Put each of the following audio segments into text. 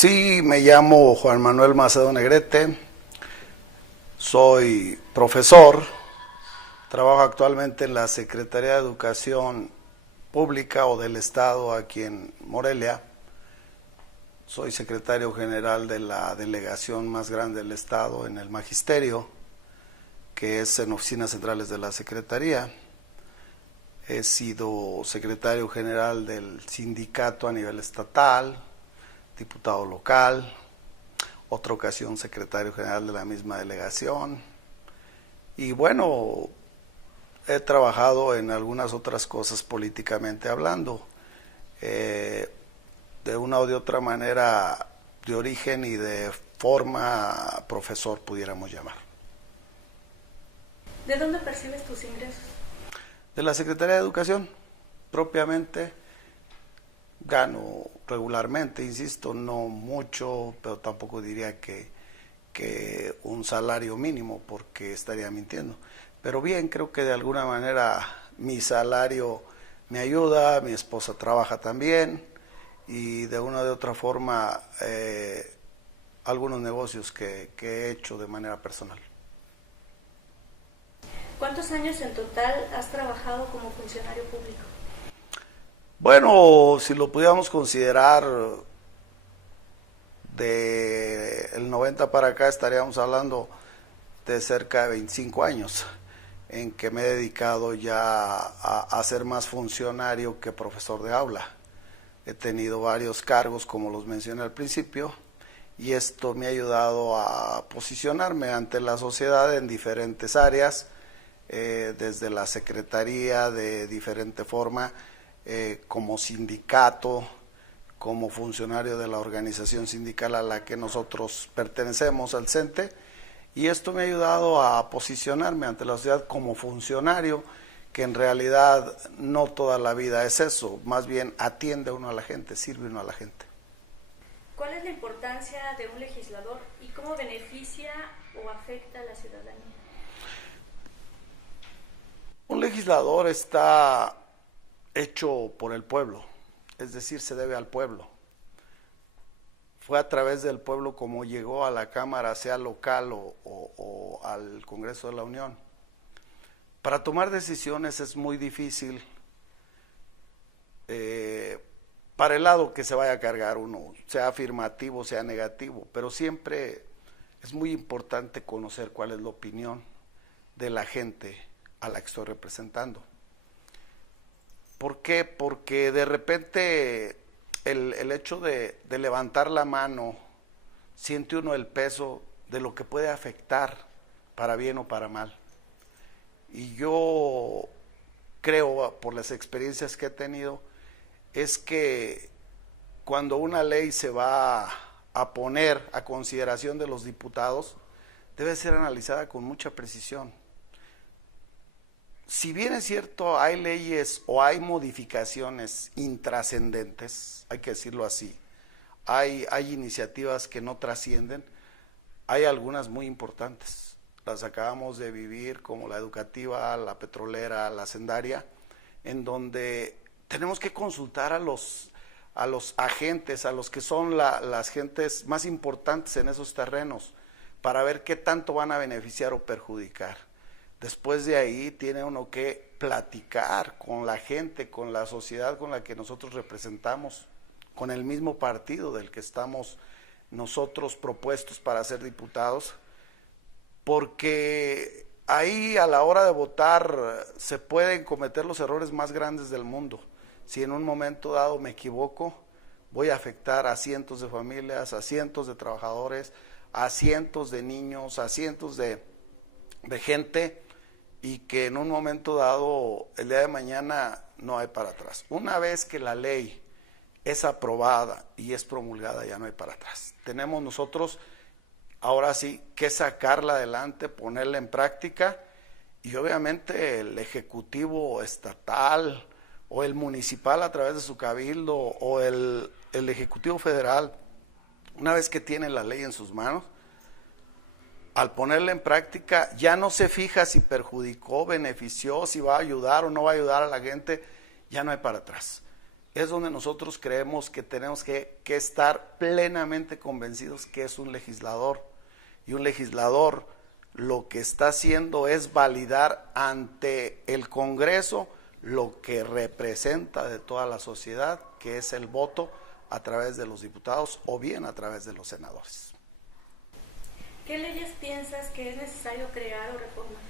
Sí, me llamo Juan Manuel Macedo Negrete, soy profesor, trabajo actualmente en la Secretaría de Educación Pública o del Estado aquí en Morelia. Soy secretario general de la delegación más grande del Estado en el Magisterio, que es en oficinas centrales de la Secretaría. He sido secretario general del sindicato a nivel estatal, diputado local, otra ocasión secretario general de la misma delegación. Y bueno, he trabajado en algunas otras cosas políticamente hablando, de una o de otra manera, de origen y de forma profesor, pudiéramos llamar. ¿De dónde percibes tus ingresos? De la Secretaría de Educación, propiamente. Gano regularmente, insisto, no mucho, pero tampoco diría que un salario mínimo, porque estaría mintiendo. Pero bien, creo que de alguna manera mi salario me ayuda, mi esposa trabaja también, y de una o de otra forma algunos negocios que he hecho de manera personal. ¿Cuántos años en total has trabajado como funcionario público? Bueno, si lo pudiéramos considerar de el 90 para acá, estaríamos hablando de cerca de 25 años en que me he dedicado ya a ser más funcionario que profesor de aula. He tenido varios cargos, como los mencioné al principio, y esto me ha ayudado a posicionarme ante la sociedad en diferentes áreas, desde la secretaría de diferente forma, como sindicato, como funcionario de la organización sindical a la que nosotros pertenecemos, al CENTE, y esto me ha ayudado a posicionarme ante la sociedad como funcionario, que en realidad no toda la vida es eso, más bien atiende uno a la gente, sirve uno a la gente. ¿Cuál es la importancia de un legislador y cómo beneficia o afecta a la ciudadanía? Un legislador está hecho por el pueblo, es decir, se debe al pueblo. Fue a través del pueblo como llegó a la Cámara, sea local o al Congreso de la Unión. Para tomar decisiones es muy difícil, para el lado que se vaya a cargar uno, sea afirmativo, sea negativo, pero siempre es muy importante conocer cuál es la opinión de la gente a la que estoy representando. ¿Por qué? Porque de repente el hecho de levantar la mano, siente uno el peso de lo que puede afectar para bien o para mal. Y yo creo, por las experiencias que he tenido, es que cuando una ley se va a poner a consideración de los diputados, debe ser analizada con mucha precisión. Si bien es cierto, hay leyes o hay modificaciones intrascendentes, hay que decirlo así, hay iniciativas que no trascienden, hay algunas muy importantes. Las acabamos de vivir, como la educativa, la petrolera, la hacendaria, en donde tenemos que consultar a los agentes, a los que son las gentes más importantes en esos terrenos, para ver qué tanto van a beneficiar o perjudicar. Después de ahí tiene uno que platicar con la gente, con la sociedad con la que nosotros representamos, con el mismo partido del que estamos nosotros propuestos para ser diputados, porque ahí a la hora de votar se pueden cometer los errores más grandes del mundo. Si en un momento dado me equivoco, voy a afectar a cientos de familias, a cientos de trabajadores, a cientos de niños, a cientos de gente, y que en un momento dado, el día de mañana, no hay para atrás. Una vez que la ley es aprobada y es promulgada, ya no hay para atrás. Tenemos nosotros, ahora sí, que sacarla adelante, ponerla en práctica, y obviamente el ejecutivo estatal o el municipal a través de su cabildo o el ejecutivo federal, una vez que tiene la ley en sus manos, al ponerla en práctica, ya no se fija si perjudicó, benefició, si va a ayudar o no va a ayudar a la gente, ya no hay para atrás. es donde nosotros creemos que tenemos que estar plenamente convencidos que es un legislador. Y un legislador lo que está haciendo es validar ante el Congreso lo que representa de toda la sociedad, que es el voto a través de los diputados o bien a través de los senadores. ¿Qué leyes piensas que es necesario crear o reformar?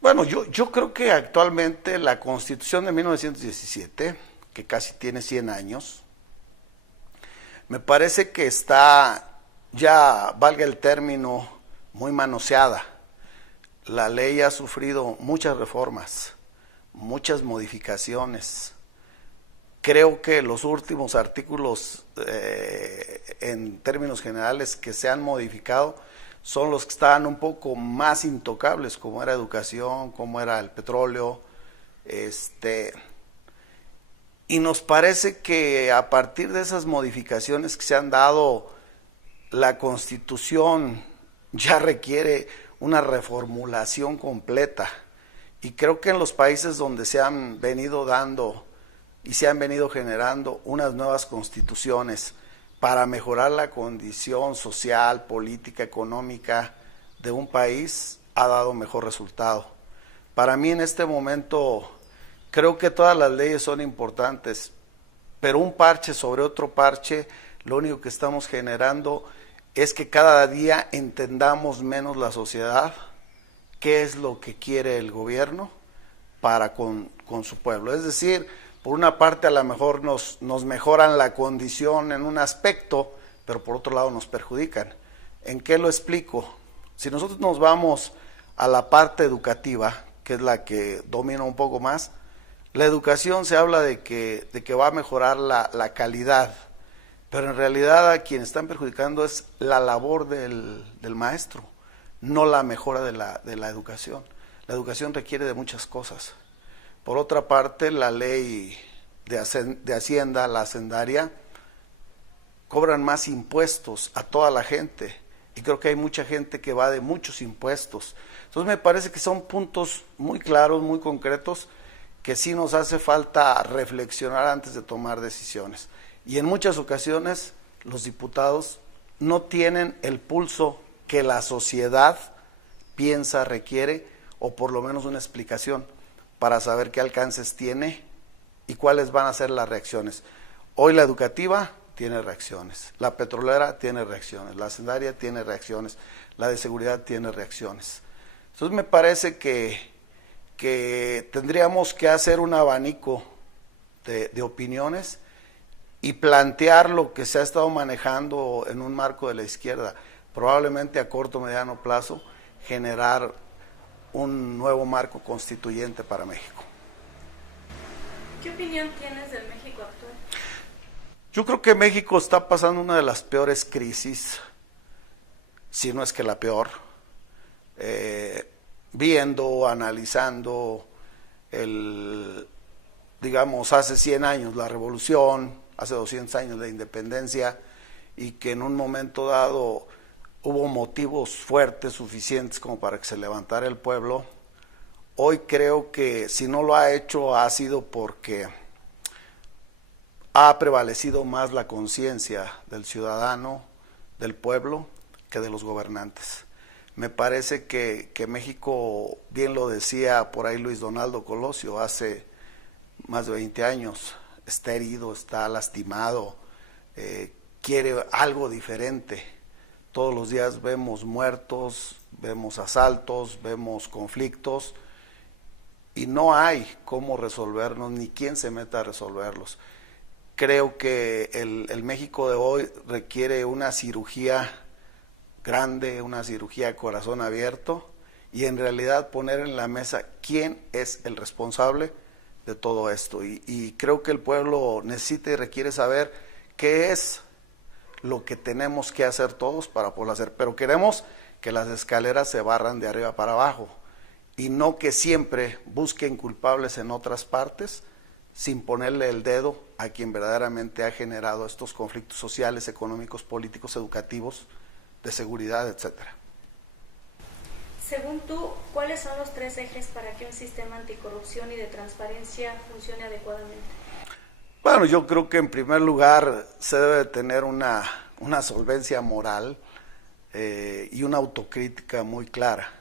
Bueno, yo creo que actualmente la Constitución de 1917, que casi tiene 100 años, me parece que está ya, valga el término, muy manoseada. La ley ha sufrido muchas reformas, muchas modificaciones. Creo que los últimos artículos, en términos generales, que se han modificado, son los que estaban un poco más intocables, como era educación, como era el petróleo, y nos parece que a partir de esas modificaciones que se han dado, la Constitución ya requiere una reformulación completa, y creo que en los países donde se han venido dando y se han venido generando unas nuevas constituciones para mejorar la condición social, política, económica de un país, ha dado mejor resultado. Para mí en este momento creo que todas las leyes son importantes, pero un parche sobre otro parche, lo único que estamos generando es que cada día entendamos menos la sociedad, qué es lo que quiere el gobierno para con su pueblo. Es decir, por una parte a lo mejor nos mejoran la condición en un aspecto, pero por otro lado nos perjudican. ¿En qué lo explico? Si nosotros nos vamos a la parte educativa, que es la que domina un poco más, la educación se habla de que va a mejorar la calidad, pero en realidad a quien están perjudicando es la labor del maestro, no la mejora de la educación. La educación requiere de muchas cosas. Por otra parte, la ley de Hacienda, la hacendaria, cobran más impuestos a toda la gente, y creo que hay mucha gente que va de muchos impuestos. Entonces me parece que son puntos muy claros, muy concretos, que sí nos hace falta reflexionar antes de tomar decisiones. Y en muchas ocasiones los diputados no tienen el pulso que la sociedad piensa, requiere, o por lo menos una explicación para saber qué alcances tiene y cuáles van a ser las reacciones. Hoy la educativa tiene reacciones, la petrolera tiene reacciones, la hacendaria tiene reacciones, la de seguridad tiene reacciones. Entonces me parece que tendríamos que hacer un abanico de opiniones y plantear lo que se ha estado manejando en un marco de la izquierda, probablemente a corto o mediano plazo, generar un nuevo marco constituyente para México. ¿Qué opinión tienes del México actual? Yo creo que México está pasando una de las peores crisis, si no es que la peor, viendo, analizando digamos, hace 100 años la revolución, hace 200 años la independencia, y que en un momento dado hubo motivos fuertes, suficientes como para que se levantara el pueblo. Hoy creo que si no lo ha hecho ha sido porque ha prevalecido más la conciencia del ciudadano, del pueblo, que de los gobernantes. Me parece que México, bien lo decía por ahí Luis Donaldo Colosio hace más de 20 años, está herido, está lastimado, quiere algo diferente. Todos los días vemos muertos, vemos asaltos, vemos conflictos, y no hay cómo resolverlos, ni quién se meta a resolverlos. Creo que el México de hoy requiere una cirugía grande, una cirugía de corazón abierto, y en realidad poner en la mesa quién es el responsable de todo esto. Y creo que el pueblo necesita y requiere saber qué es lo que tenemos que hacer todos para poderlo hacer. Pero queremos que las escaleras se barran de arriba para abajo, y no que siempre busquen culpables en otras partes, sin ponerle el dedo a quien verdaderamente ha generado estos conflictos sociales, económicos, políticos, educativos, de seguridad, etcétera. Según tú, ¿cuáles son los 3 ejes para que un sistema anticorrupción y de transparencia funcione adecuadamente? Bueno, yo creo que en primer lugar se debe tener una solvencia moral y una autocrítica muy clara.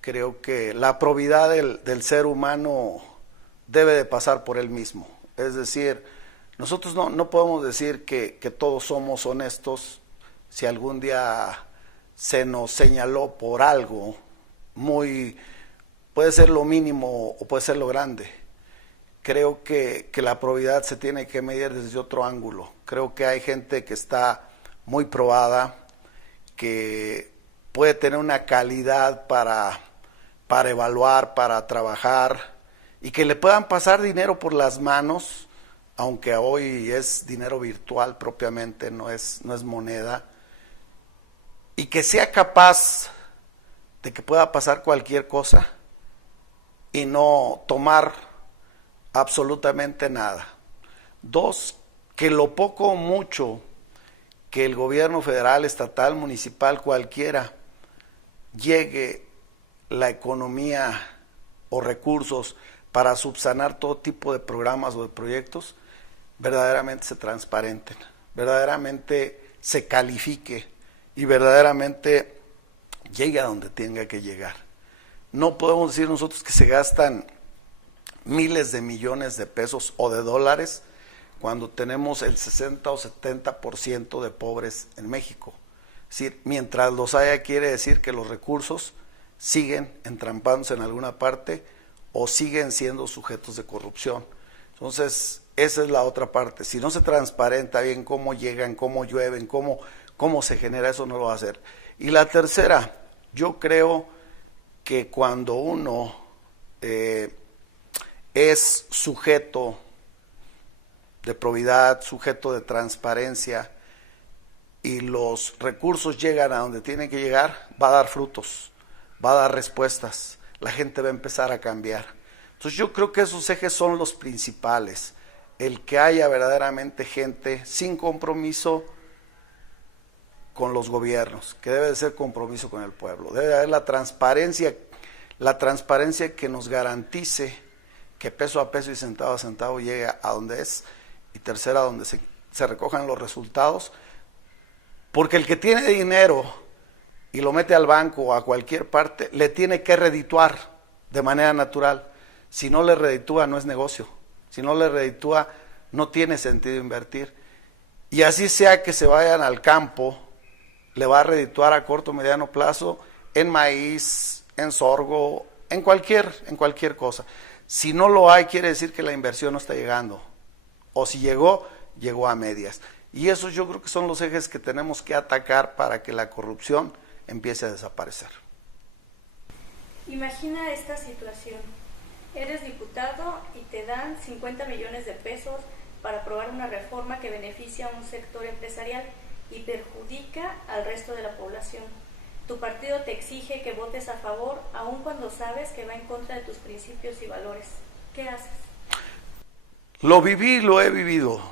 Creo que la probidad del ser humano debe de pasar por él mismo. Es decir, nosotros no podemos decir que todos somos honestos si algún día se nos señaló por algo puede ser lo mínimo o puede ser lo grande. Creo que la probidad se tiene que medir desde otro ángulo. Creo que hay gente que está muy probada, que puede tener una calidad para evaluar, para trabajar, y que le puedan pasar dinero por las manos, aunque hoy es dinero virtual propiamente, no es moneda, y que sea capaz de que pueda pasar cualquier cosa y no tomar absolutamente nada. Dos, que lo poco o mucho que el gobierno federal, estatal, municipal, cualquiera, llegue la economía o recursos para subsanar todo tipo de programas o de proyectos, verdaderamente se transparenten, verdaderamente se califique y verdaderamente llegue a donde tenga que llegar. No podemos decir nosotros que se gastan miles de millones de pesos o de dólares cuando tenemos el 60 o 70% de pobres en México. Es decir, mientras los haya, quiere decir que los recursos siguen entrampándose en alguna parte o siguen siendo sujetos de corrupción. Entonces, esa es la otra parte. Si no se transparenta bien cómo llegan, cómo llueven, cómo se genera, eso no lo va a hacer. Y la tercera, yo creo que cuando uno es sujeto de probidad, sujeto de transparencia, y los recursos llegan a donde tienen que llegar, va a dar frutos, va a dar respuestas, la gente va a empezar a cambiar. Entonces yo creo que esos ejes son los principales, el que haya verdaderamente gente sin compromiso con los gobiernos, que debe de ser compromiso con el pueblo, debe de haber la transparencia que nos garantice que peso a peso y centavo a centavo llegue a donde es, y tercera, donde se recojan los resultados, porque el que tiene dinero y lo mete al banco o a cualquier parte, le tiene que redituar de manera natural. Si no le reditúa, no es negocio. Si no le reditúa, no tiene sentido invertir. Y así sea que se vayan al campo, le va a redituar a corto o mediano plazo en maíz, en sorgo, en cualquier cosa. Si no lo hay, quiere decir que la inversión no está llegando. O si llegó a medias. Y esos yo creo que son los ejes que tenemos que atacar para que la corrupción empiece a desaparecer. Imagina esta situación. Eres diputado y te dan 50 millones de pesos para aprobar una reforma que beneficia a un sector empresarial y perjudica al resto de la población. Tu partido te exige que votes a favor, aun cuando sabes que va en contra de tus principios y valores. ¿Qué haces? Lo viví, lo he vivido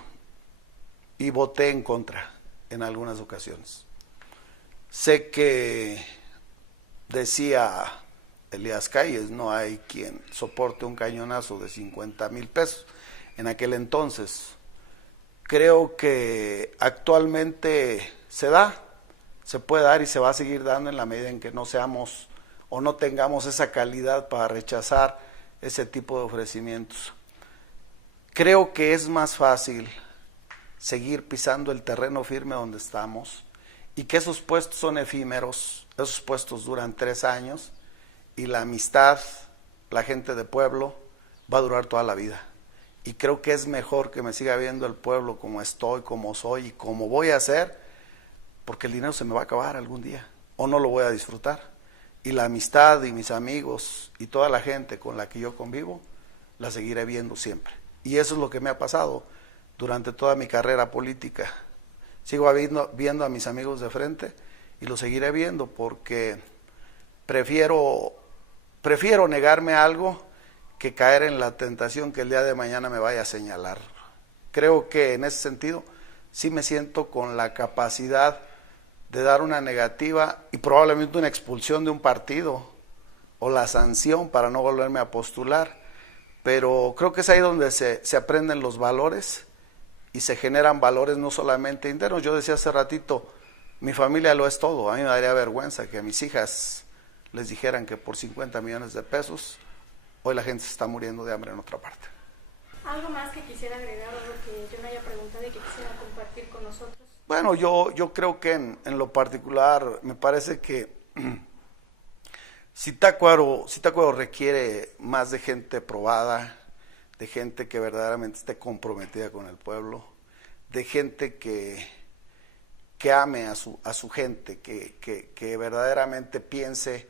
y voté en contra en algunas ocasiones. Sé que decía Elías Calles, no hay quien soporte un cañonazo de 50,000 pesos en aquel entonces. Creo que actualmente se puede dar y se va a seguir dando en la medida en que no seamos o no tengamos esa calidad para rechazar ese tipo de ofrecimientos. Creo que es más fácil seguir pisando el terreno firme donde estamos y que esos puestos son efímeros, esos puestos duran 3 años y la amistad, la gente de pueblo va a durar toda la vida. Y creo que es mejor que me siga viendo el pueblo como estoy, como soy y como voy a ser, porque el dinero se me va a acabar algún día o no lo voy a disfrutar. Y la amistad y mis amigos y toda la gente con la que yo convivo, la seguiré viendo siempre. Y eso es lo que me ha pasado durante toda mi carrera política. Sigo viendo a mis amigos de frente y los seguiré viendo porque prefiero negarme a algo que caer en la tentación que el día de mañana me vaya a señalar. Creo que en ese sentido sí me siento con la capacidad de dar una negativa y probablemente una expulsión de un partido o la sanción para no volverme a postular, pero creo que es ahí donde se aprenden los valores y se generan valores no solamente internos. Yo decía hace ratito, mi familia lo es todo. A mí me daría vergüenza que a mis hijas les dijeran que por 50 millones de pesos hoy la gente se está muriendo de hambre en otra parte. ¿Algo más que quisiera agregar o algo que yo no haya preguntado y que quisiera compartir con nosotros? Bueno, yo creo que en lo particular me parece que Zitácuaro requiere más de gente probada, de gente que verdaderamente esté comprometida con el pueblo, de gente que ame a su gente, que verdaderamente piense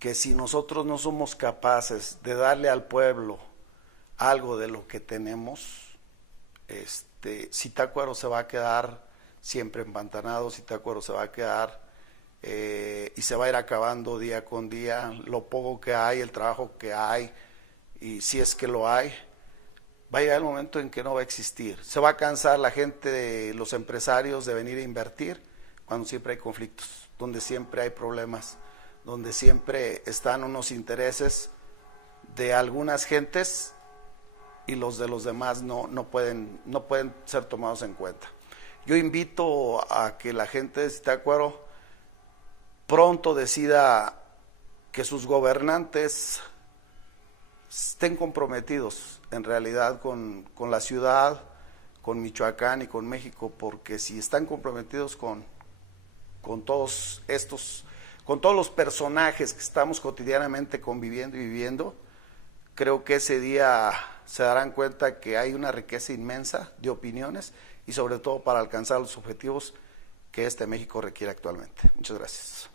que si nosotros no somos capaces de darle al pueblo algo de lo que tenemos, Zitácuaro se va a quedar siempre empantanado, Zitácuaro se va a quedar y se va a ir acabando día con día, lo poco que hay, el trabajo que hay, y si es que lo hay, va a llegar el momento en que no va a existir. Se va a cansar la gente, los empresarios, de venir a invertir cuando siempre hay conflictos, donde siempre hay problemas, donde siempre están unos intereses de algunas gentes y los de los demás no pueden ser tomados en cuenta. Yo invito a que la gente de Zitácuaro pronto decida que sus gobernantes estén comprometidos en realidad con la ciudad, con Michoacán y con México, porque si están comprometidos con todos los personajes que estamos cotidianamente conviviendo y viviendo, creo que ese día se darán cuenta que hay una riqueza inmensa de opiniones y sobre todo para alcanzar los objetivos que este México requiere actualmente. Muchas gracias.